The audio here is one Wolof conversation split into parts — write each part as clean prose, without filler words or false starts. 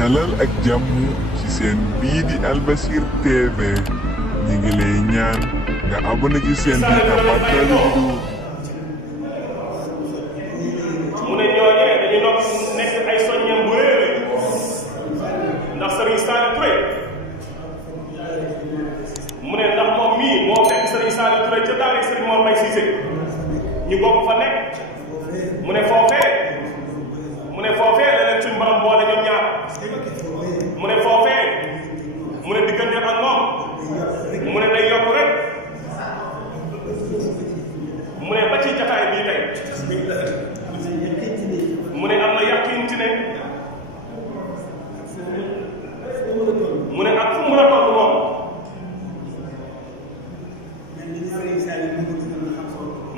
dalal ak jàmm ci seen bii di Albasir TV ñi ngi lay ñaan nga abonné ci seen bi te partage vidéo mu ne ñooñee dañu nokk nekk ay soññeem bu réer ndax Serigne Saliou Touré mu ne ndax moom mii moo fekk Serigne Saliou Touré ca daara Serigne Mor Mbaye Cissé ñu bokk fa nekk mu ne foofee la leen suñu borom boole ñoom ñaar mu ne foofee mu ne diggante ak moom mu ne day yokk rek mu ne ba ci jataay bii tey mu ne am na yàqin ci ne mu ne ak fu mu mën a toll moom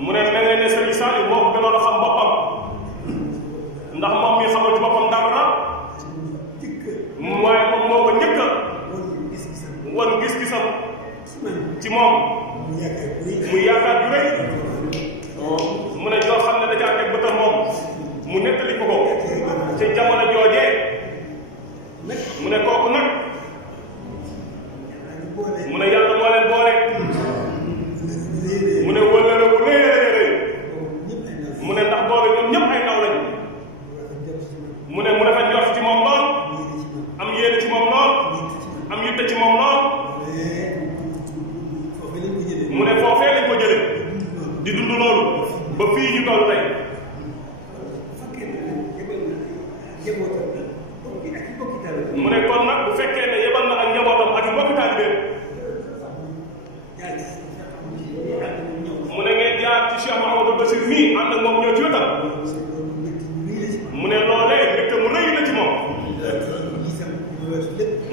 mu ne mel ne Serigne Saliou moo ko gënoon a xam boppam ndax moom mi xamul ci boppam dara waaye moom moo ko njëkk a wan gis-gisam ci moom muy yaakaar ju rëy mu ne joo xam ne dajaa teg bëtam moom mu nettali ko ci jamono joojee mu ne kooku nag mu ne yàlla moo leen boole mu ne wëllëre bu rëy mu ne ndax boobe ñoom ñëpp ay ndaw lañ mu ne mu dafa njort ci moom lool am yéene ci moom lool am yitte ci moom lool mu ne foofee lañ ko jële di dund loolu ba fii ñu toll tey mu ne kon nag bu fekkee ne yebal na ak njabootam ak mbokki taalibeem mu ne ngeen jaar ci Cheikh Mahamadou Bassir mii ànd ak moom ñëw ci wetam mu ne loolee mbégte mu rëy la ci moom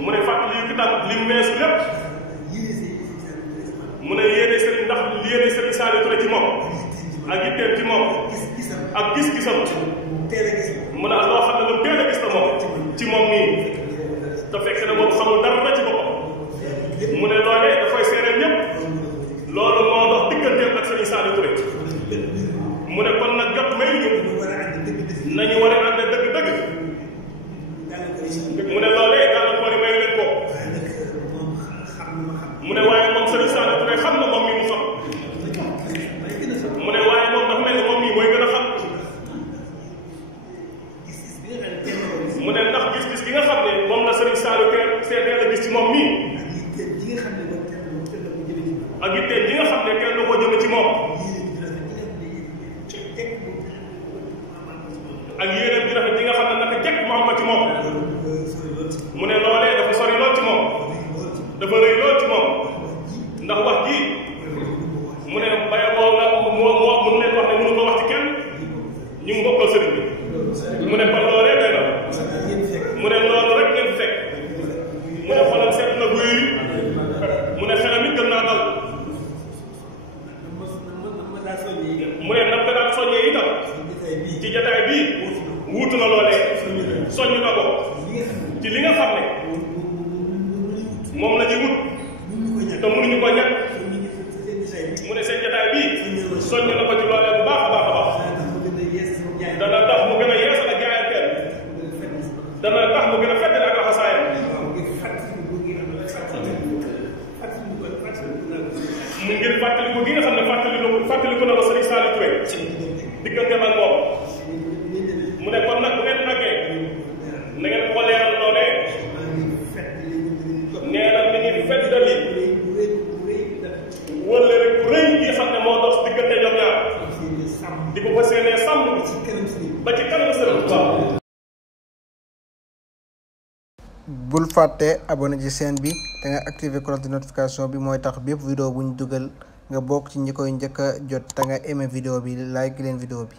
mu ne fàttali yu tam li mu weesu lépp mu ne yéene Serigne ndax yéene Serigne Saliou Touré ci moom ak yitteem ci moom ak gis-gisam mu ne loo xam ne lu teel a gis la moom ci moom nii te fekk na boobu xamul dara ci boppam mu ne loolee dafay seereel ñëpp loolu moo dox digganteem ak Serigne Saliou Touré mu ne kon nag jot may ñu nañu war a ànd dëgg-dëgg mu ne loolee gàllankoor yi may leen ko mu ne waaye moom Serigne Saliou Touré xam na moom mi mu xam mu ne waaye moom dafa mel ni moom mii mooy gën a xam mu ne ndax gis-gis gi nga xam ne moom la Serigne Saliou seetee la gis ci moom mii ak yitteel ji nga xam ne kenn du ko jëme ci moom ak yéeneen bi rafet ji nga xam ne naka jekk mu am ko ci moom mu ne loolee dafa sori lool ci moom dafa rëy lool ci moom ndax wax ji mu ne baye boo nga mu leen wax ne mënu ko wax ci kenn ñu ngi bokkal sëriñ bi mu ne kon loolee doy na mu ne loolu rek ngeen fekk mu ne xoolal seet na guy mu ne xelam it gën naa dal mu ne nam nga daan soññee itam ci jotaay bii wuutu na loolee soññ na ko ci li nga xam ne moom la ñuy wut te mënuñu ko ñàkk mu ne seen jotaay bii soññ na ko ci loolee bu baax a baax a baax dana tax mu gën a yeesal ak jaayanteel dana tax mu gën a feddal ak laxasaayam mu ngir fàttaliku gi nga xam ne fàttaliku na ko Serigne Saliou Touré digganteem ak moom mu ne kon nag bu ngeen àggee na ngeen ko leeral loolee nee na mi ngi feddali wala rek bu rëy yi xam ne moo dox diggante ñoom ñaar di ko fas yéenee sàmm ba ci kanam Serigne Touba. bul fàtte abonné ci chaîne bi te nga activer cloche de notification bi mooy tax bépp vidéo bu ñu dugal nga bokk ci ñi koy njëkk a jot te nga aimé vidéo bi like leen vidéo bi